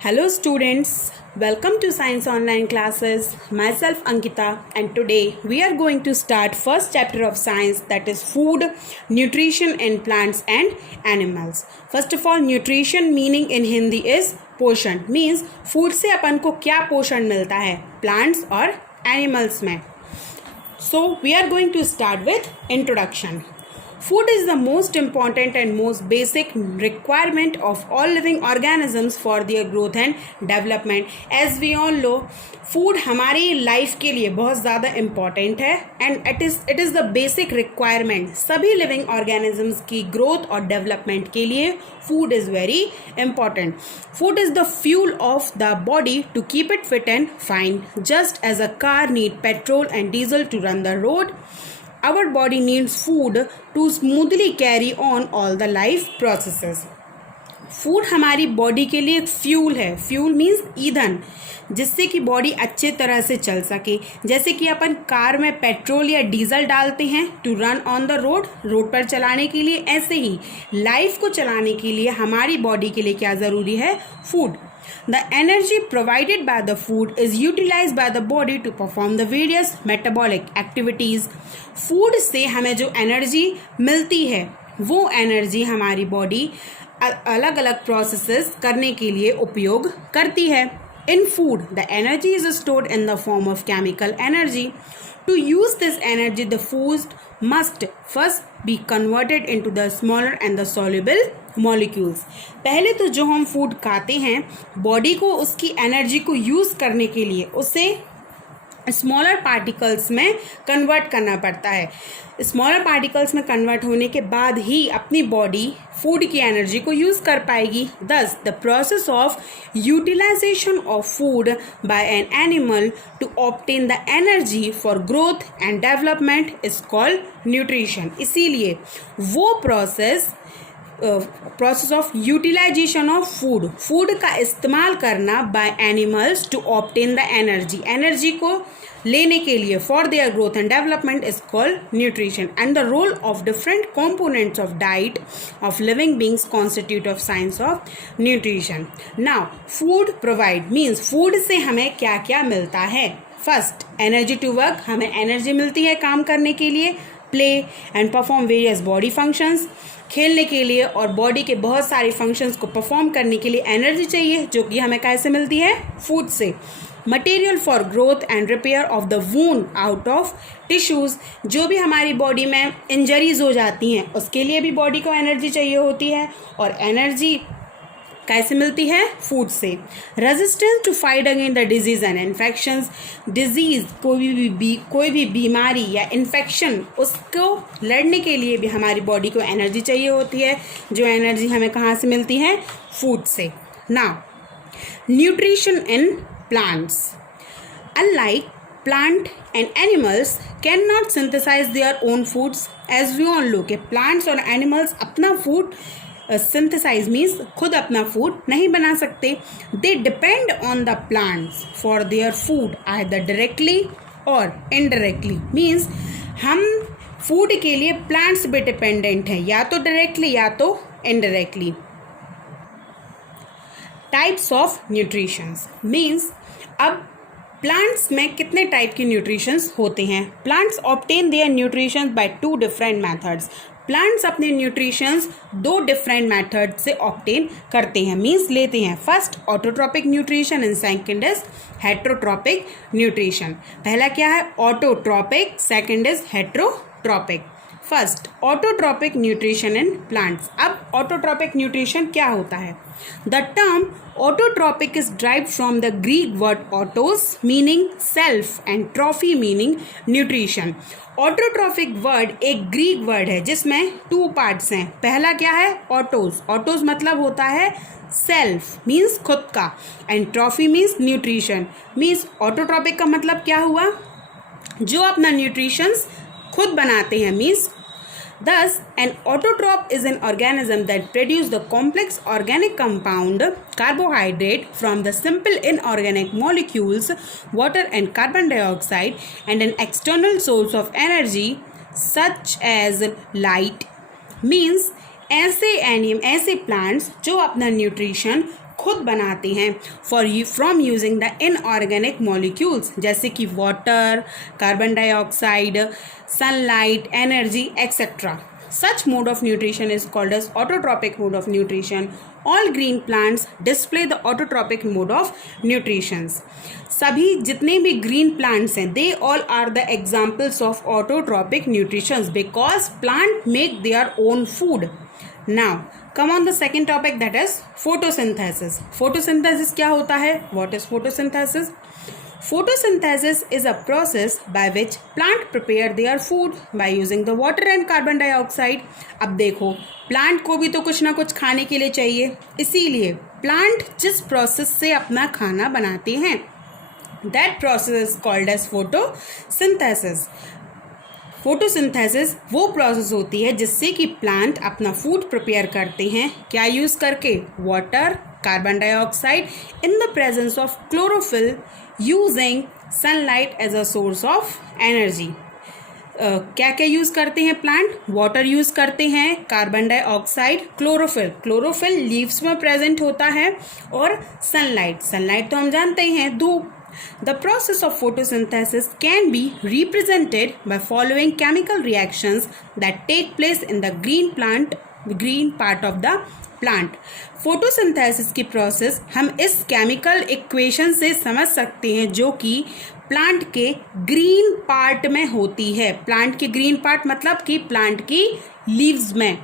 Hello students, welcome to Science Online classes. Myself Ankita, and today we are going to start first chapter of science, that is food, nutrition in plants and animals. First of all, nutrition meaning in Hindi is पोषण, means food से अपन को क्या पोषण मिलता है plants और animals में. So we are going to start with introduction. Food is the most important and most basic requirement of all living organisms for their growth and development. As we all know, food हमारी life के लिए बहुत ज़्यादा important है and it is the basic requirement. सभी living organisms की growth और development के लिए food is very important. Food is the fuel of the body to keep it fit and fine. Just as a car needs petrol and diesel to run the road, our body needs food to smoothly carry on all the life processes. Food हमारी body के लिए एक fuel है. Fuel means ईंधन, जिससे कि body अच्छे तरह से चल सके. जैसे कि अपन कार में पेट्रोल या डीजल डालते हैं to run on the road पर चलाने के लिए, ऐसे ही लाइफ को चलाने के लिए हमारी बॉडी के लिए क्या ज़रूरी है? Food. The energy provided by the food is utilized by the body to perform the various metabolic activities. Food से हमें जो एनर्जी मिलती है वो एनर्जी हमारी बॉडी अलग अलग प्रोसेसेस करने के लिए उपयोग करती है. In food, the energy is stored in the form of chemical energy. To use this energy, the food must first be converted into the smaller and the soluble molecules. पहले तो जो हम फूड खाते हैं, बॉडी को उसकी energy को use करने के लिए उसे स्मॉलर पार्टिकल्स में कन्वर्ट करना पड़ता है. स्मॉलर पार्टिकल्स में कन्वर्ट होने के बाद ही अपनी बॉडी फूड की एनर्जी को यूज़ कर पाएगी. Thus the process of utilization of food by an animal to obtain the energy for growth and development is called nutrition. इसीलिए वो process of utilization of food का इस्तेमाल करना by animals to obtain the energy को लेने के लिए for their growth and development is called nutrition. And the role of different components of diet of living beings constitute of science of nutrition. Now food provide means food से हमें क्या क्या मिलता है. फर्स्ट, एनर्जी टू वर्क, हमें energy मिलती है काम करने के लिए. Play and perform various body functions, खेलने के लिए और बॉडी के बहुत सारे फंक्शंस को परफॉर्म करने के लिए एनर्जी चाहिए, जो कि हमें कैसे मिलती है? फूड से. Material for growth and repair of the wound out of tissues, जो भी हमारी बॉडी में इंजरीज हो जाती हैं उसके लिए भी बॉडी को एनर्जी चाहिए होती है, और एनर्जी कैसे मिलती है? फूड से. Resistance to fight against the disease and infections, disease कोई भी बीमारी या इन्फेक्शन, उसको लड़ने के लिए भी हमारी बॉडी को एनर्जी चाहिए होती है, जो एनर्जी हमें कहाँ से मिलती है? फूड से. Now nutrition in plants. Unlike plant and animals cannot synthesize their own foods, as we all know कि plants और animals अपना food synthesize means खुद अपना food नहीं बना सकते. They depend on the plants for their food either directly or indirectly. Means हम food के लिए plants पे dependent हैं, या तो directly या तो indirectly. Types of nutritions means अब प्लांट्स में कितने टाइप के न्यूट्रिशंस होते हैं. Plants obtain their nutritions by two different methods. Plants अपने न्यूट्रिशंस दो डिफरेंट मेथड से ऑब्टेन करते हैं, मीन्स लेते हैं. First autotrophic nutrition and second is heterotrophic nutrition. पहला क्या है? Autotrophic, second is heterotrophic. First, autotrophic nutrition in plants. अब ऑटोट्रॉपिक न्यूट्रिशन क्या होता है? The term autotropic is derived from the Greek word autos meaning self and trophy meaning nutrition. Autotrophic word एक Greek word है जिसमें two parts हैं. पहला क्या है? ऑटोज मतलब होता है सेल्फ मीन्स खुद का, and trophy means nutrition. Means autotrophic का मतलब क्या हुआ? जो अपना न्यूट्रिशंस खुद बनाते हैं. Means thus an autotroph is an organism that produces the complex organic compound carbohydrate from the simple inorganic molecules water and carbon dioxide and an external source of energy such as light. means ऐसे plants जो अपना nutrition खुद बनाते हैं from using the inorganic molecules, जैसे कि water, carbon dioxide, sunlight, energy etcetera. Such mode of nutrition is called as autotrophic mode of nutrition. All green plants display the autotrophic mode of nutrition. सभी जितने भी green plants हैं, they all are the examples of autotrophic nutrition because plant make their own food. Now come on the second topic, that is photosynthesis. Photosynthesis क्या होता है? What is photosynthesis? Photosynthesis is a process by which plant prepare their food by using the water and carbon dioxide. अब देखो, plant को भी तो कुछ ना कुछ खाने के लिए चाहिए, इसीलिए प्लांट जिस प्रोसेस से अपना खाना बनाते हैं, that process is called as photosynthesis. Photosynthesis वो प्रोसेस होती है जिससे कि प्लांट अपना फूड प्रिपेयर करते हैं, क्या यूज़ करके? Water, carbon dioxide in the presence of chlorophyll using sunlight as a source of energy. क्या क्या यूज़ करते हैं प्लांट? वाटर यूज़ करते हैं, कार्बन डाइऑक्साइड, क्लोरोफिल लीव्स में प्रेजेंट होता है, और सनलाइट तो हम जानते ही हैं, धूप. The process of photosynthesis can be represented by following chemical reactions that take place in the green part of the plant. Photosynthesis की प्रोसेस हम इस केमिकल इक्वेशन से समझ सकते हैं जो कि प्लांट के ग्रीन पार्ट में होती है. प्लांट के ग्रीन पार्ट मतलब कि प्लांट की लीव्स में.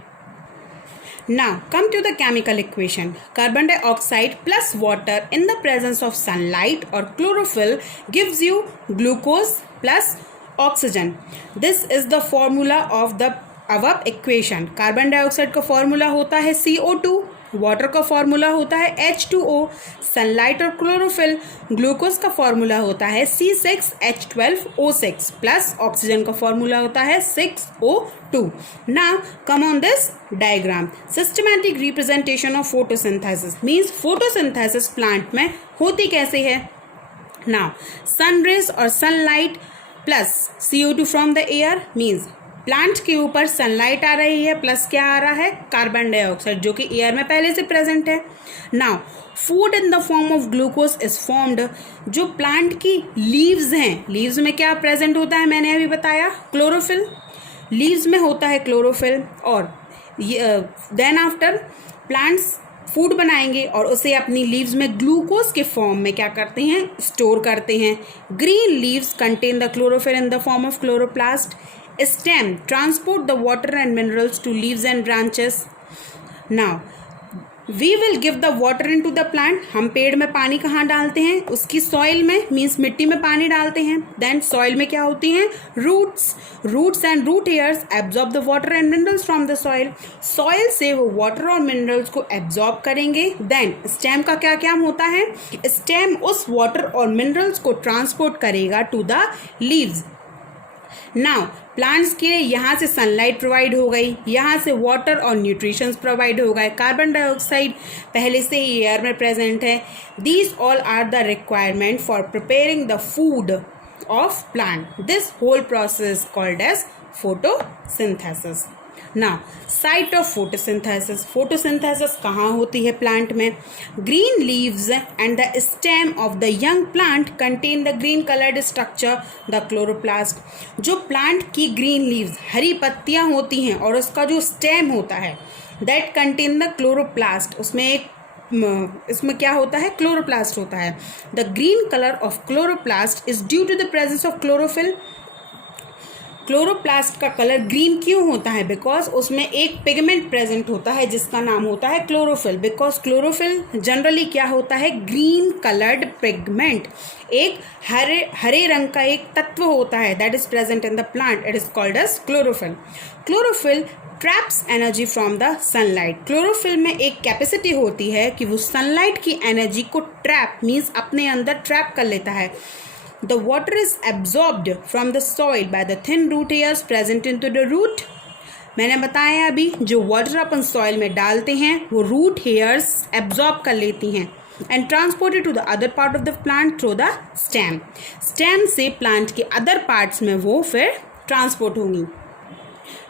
Now come to the chemical equation. Carbon dioxide plus water in the presence of sunlight or chlorophyll gives you glucose plus oxygen. This is the formula of the above equation. Carbon dioxide का formula होता है CO2, water का formula होता है H2O, sunlight और chlorophyll, glucose का formula होता है C6H12O6 प्लस ऑक्सीजन का फॉर्मूला होता है 6O2. Now come on this diagram. Systematic representation of photosynthesis means photosynthesis plant में होती कैसे है? नाउ सन रेज और sunlight plus CO2 from the air means plant के ऊपर सनलाइट आ रही है, प्लस क्या आ रहा है? कार्बन डाइऑक्साइड, जो कि एयर में पहले से प्रेजेंट है. Now food in the form of glucose is formed. जो प्लांट की लीव्स हैं, लीव्स में क्या प्रेजेंट होता है? मैंने अभी बताया, क्लोरोफिल. लीव्स में होता है क्लोरोफिल, और देन आफ्टर प्लांट्स फूड बनाएंगे और उसे अपनी लीव्स में ग्लूकोज के फॉर्म में क्या करते हैं? स्टोर करते हैं. Green leaves contain the chlorophyll in the form of chloroplast. Stem transport the water and minerals to leaves and branches. Now we will give the water into the plant. हम पेड़ में पानी कहाँ डालते हैं? उसकी सॉइल में, मीन्स मिट्टी में पानी डालते हैं. देन सॉइल में क्या होती हैं? Roots and root hairs absorb the water and minerals from the soil. Soil से वो वाटर और मिनरल्स को एब्जॉर्ब करेंगे. देन स्टेम का क्या काम होता है? स्टेम उस वाटर और मिनरल्स को ट्रांसपोर्ट करेगा to the leaves. Now plants के लिए यहाँ से सनलाइट प्रोवाइड हो गई, यहाँ से वाटर और न्यूट्रिशंस प्रोवाइड हो गए, कार्बन डाइऑक्साइड पहले से ही एयर में प्रेजेंट है. These all are the requirement for preparing the food of plant. This whole process called as photosynthesis. Now site of photosynthesis. Photosynthesis कहाँ होती है प्लांट में? Green leaves and the stem of the young plant contain the green coloured structure the chloroplast. जो plant की green leaves, हरी पत्तियाँ होती हैं, और उसका जो स्टेम होता है दैट कंटेन द क्लोरोप्लास्ट. इसमें क्या होता है? क्लोरोप्लास्ट होता है. The green colour of chloroplast is due to the presence of chlorophyll. Chloroplast का कलर ग्रीन क्यों होता है? बिकॉज उसमें एक पिगमेंट प्रेजेंट होता है जिसका नाम होता है क्लोरोफिल. बिकॉज क्लोरोफिल जनरली क्या होता है? ग्रीन कलर्ड पिगमेंट, एक हरे रंग का एक तत्व होता है that is present in the plant. It is called as chlorophyll. Chlorophyll traps energy from the sunlight. Chlorophyll में एक कैपेसिटी होती है कि वो सनलाइट की एनर्जी को ट्रैप मीन्स अपने अंदर ट्रैप कर लेता है. The water is absorbed from the soil by the thin root hairs present into the root. मैंने बताया अभी, जो वाटर अपन सॉइल में डालते हैं वो रूट हेयर्स एब्जॉर्ब कर लेती हैं and transported to the other part of the plant through the stem. Stem से प्लांट के अदर पार्ट्स में वो फिर ट्रांसपोर्ट होंगी.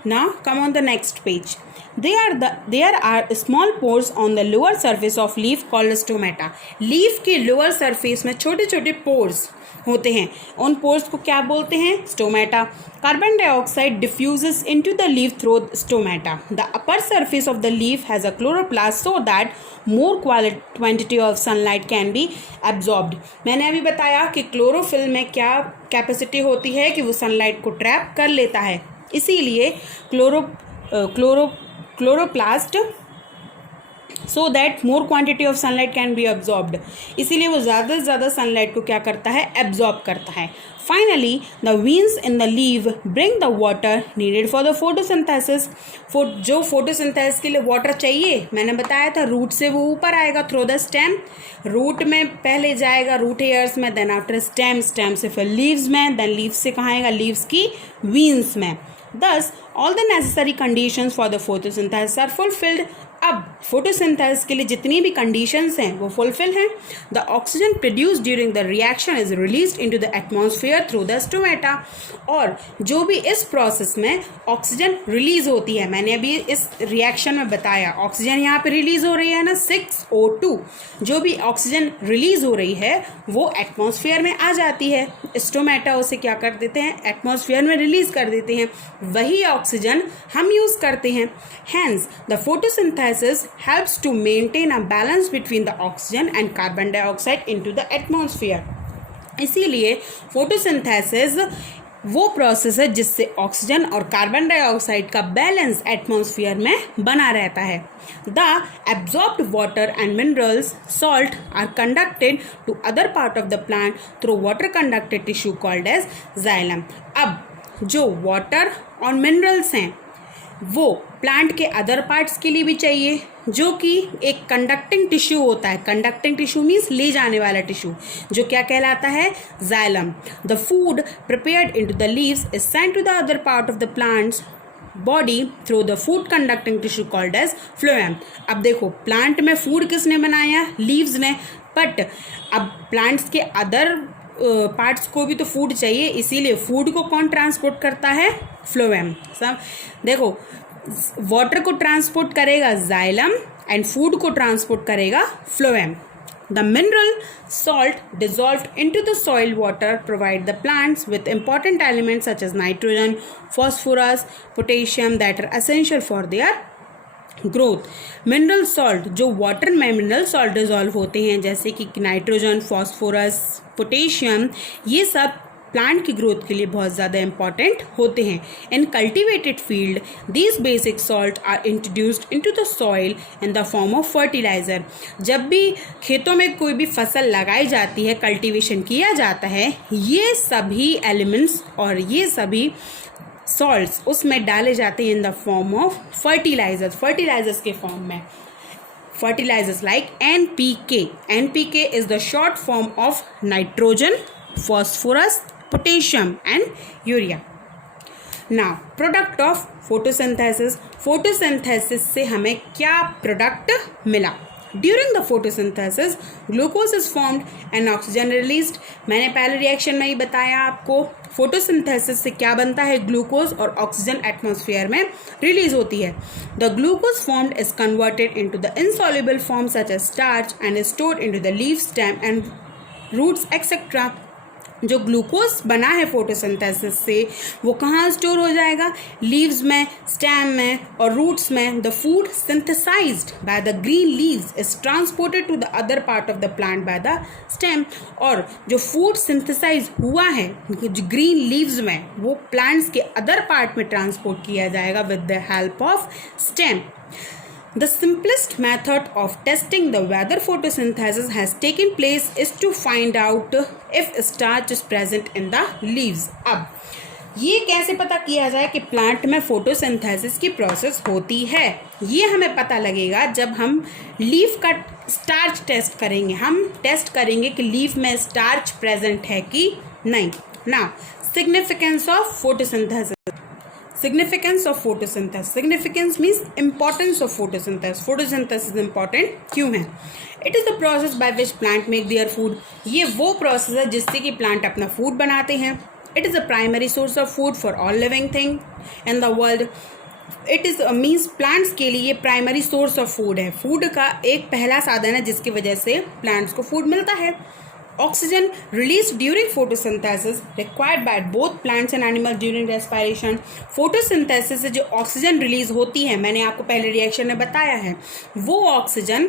Now come on the next page. There are small pores on the lower surface of leaf called stomata. Leaf के lower surface में छोटे छोटे pores होते हैं. उन pores को क्या बोलते हैं? Stomata. Carbon dioxide diffuses into the leaf through stomata. The upper surface of the leaf has a chloroplast so that more quantity of sunlight can be absorbed. मैंने अभी बताया कि क्लोरोफिल में क्या कैपेसिटी होती है कि वो सनलाइट को ट्रैप कर लेता है, इसीलिए chloroplast so that more quantity of sunlight can be absorbed, इसीलिए वो ज़्यादा से ज़्यादा सनलाइट को क्या करता है? एब्जॉर्ब करता है. Finally the veins in the leave bring the water needed for the photosynthesis. जो फोटोसिंथेसिस के लिए वाटर चाहिए, मैंने बताया था रूट से वो ऊपर आएगा थ्रू द स्टेम. रूट में पहले जाएगा रूट हेयर्स में, देन आफ्टर स्टेम, स्टेम से फिर लीव्स में, देन लीव्स से कहाँ आएगा? लीव्स की वेन्स में. Thus, all the necessary conditions for the photosynthesis are fulfilled. अब फोटोसिंथेसिस के लिए जितनी भी कंडीशंस हैं वो फुलफिल हैं. The oxygen produce during the reaction is release into the atmosphere through the stomata. और जो भी इस प्रोसेस में ऑक्सीजन रिलीज होती है, मैंने अभी इस रिएक्शन में बताया, ऑक्सीजन यहाँ पे रिलीज हो रही है ना 6O2. जो भी ऑक्सीजन रिलीज हो रही है वो एटमॉस्फेयर में आ जाती है. स्टोमेटा उसे क्या कर देते हैं? एटमॉस्फेयर में रिलीज कर देते हैं. वही ऑक्सीजन हम यूज करते हैं. Hence, the photosynthesis helps to maintain a balance between the oxygen and carbon dioxide into the atmosphere. इसीलिए फोटोसिंथेसिस वो प्रोसेस है जिससे ऑक्सीजन और कार्बन डाइऑक्साइड का बैलेंस एटमॉस्फेयर में बना रहता है. The absorbed water and minerals salt are conducted to other part of the plant through water conducted tissue called as xylem. अब जो वाटर और मिनरल्स हैं वो प्लांट के अदर पार्ट्स के लिए भी चाहिए, जो कि एक कंडक्टिंग टिश्यू होता है. कंडक्टिंग टिश्यू मीन्स ले जाने वाला टिश्यू, जो क्या कहलाता है? Xylem. The food prepared into the leaves is sent to the other part of the plants body through the food conducting tissue called as phloem. अब देखो, प्लांट में फूड किसने बनाया? लीव्स ने. बट अब प्लांट्स के अदर पार्ट्स को भी तो फूड चाहिए, इसीलिए फूड को कौन ट्रांसपोर्ट करता है? फ्लोएम. सब देखो, वाटर को ट्रांसपोर्ट करेगा जाइलम एंड फूड को ट्रांसपोर्ट करेगा phloem. The mineral salt dissolved into the soil water provide the plants with important elements such as nitrogen, phosphorus, potassium that are essential for their growth. Mineral salt, जो water में mineral salt dissolve होते हैं जैसे कि nitrogen, phosphorus, potassium, ये सब plant की growth के लिए बहुत ज़्यादा इंपॉर्टेंट होते हैं. In cultivated field these basic salt are introduced into the soil in the form of fertiliser. जब भी खेतों में कोई भी फसल लगाई जाती है, कल्टीवेशन किया जाता है, ये सभी एलिमेंट्स और ये सभी सॉल्ट्स उसमें डाले जाते हैं in the form of fertilisers. Fertilisers के फॉर्म में fertilisers like NPK. NPK is the short form of nitrogen, phosphorus, potassium and urea. Now product of photosynthesis. Photosynthesis से हमें क्या प्रोडक्ट मिला? During the photosynthesis, glucose is formed and oxygen released. मैंने पहले reaction में ही बताया आपको, फोटोसिंथेसिस से क्या बनता है? ग्लूकोज और ऑक्सीजन एटमॉस्फेयर में रिलीज होती है. The glucose formed is converted into the insoluble form such as starch and is stored into the leaf, stem and roots etcetera. जो ग्लूकोज बना है फोटोसिंथेसिस से वो कहाँ स्टोर हो जाएगा? लीव्स में, स्टेम में और रूट्स में. The food synthesised by the green leaves is transported to the other part of the plant by the stem. और जो फूड सिंथेसाइज हुआ है जो ग्रीन लीव्स में, वो प्लांट्स के अदर पार्ट में ट्रांसपोर्ट किया जाएगा with the help of stem. The simplest method of testing the whether photosynthesis has taken place is to find out if starch is present in the leaves. अब ये कैसे पता किया जाए कि प्लांट में फोटोसिंथेसिस की प्रोसेस होती है? ये हमें पता लगेगा जब हम लीफ का स्टार्च टेस्ट करेंगे. हम टेस्ट करेंगे कि लीफ में स्टार्च प्रेजेंट है कि नहीं. Now significance of photosynthesis. Significance of photosynthesis. Significance means importance of photosynthesis. Photosynthesis important क्यों है? It is the process by which plant make their food. ये वो प्रोसेस है जिससे कि प्लांट अपना फूड बनाते हैं. It is a primary source of food for all living thing in the world. It is means plants के लिए ये प्राइमरी सोर्स ऑफ फूड है, फूड का एक पहला साधन है जिसकी वजह से प्लांट्स को फूड मिलता है। Oxygen release during photosynthesis required by both plants and animal during respiration. Photosynthesis से जो ऑक्सीजन रिलीज होती है, मैंने आपको पहले रिएक्शन में बताया है, वो ऑक्सीजन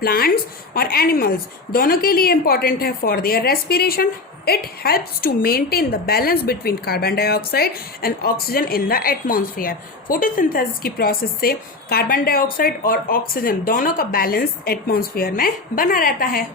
प्लांट्स और एनिमल्स दोनों के लिए इंपॉर्टेंट है for their respiration. It helps to maintain the balance between carbon dioxide and oxygen in the atmosphere. Photosynthesis की प्रोसेस से कार्बन डाइऑक्साइड और ऑक्सीजन दोनों का बैलेंस एटमॉस्फेयर में बना रहता है।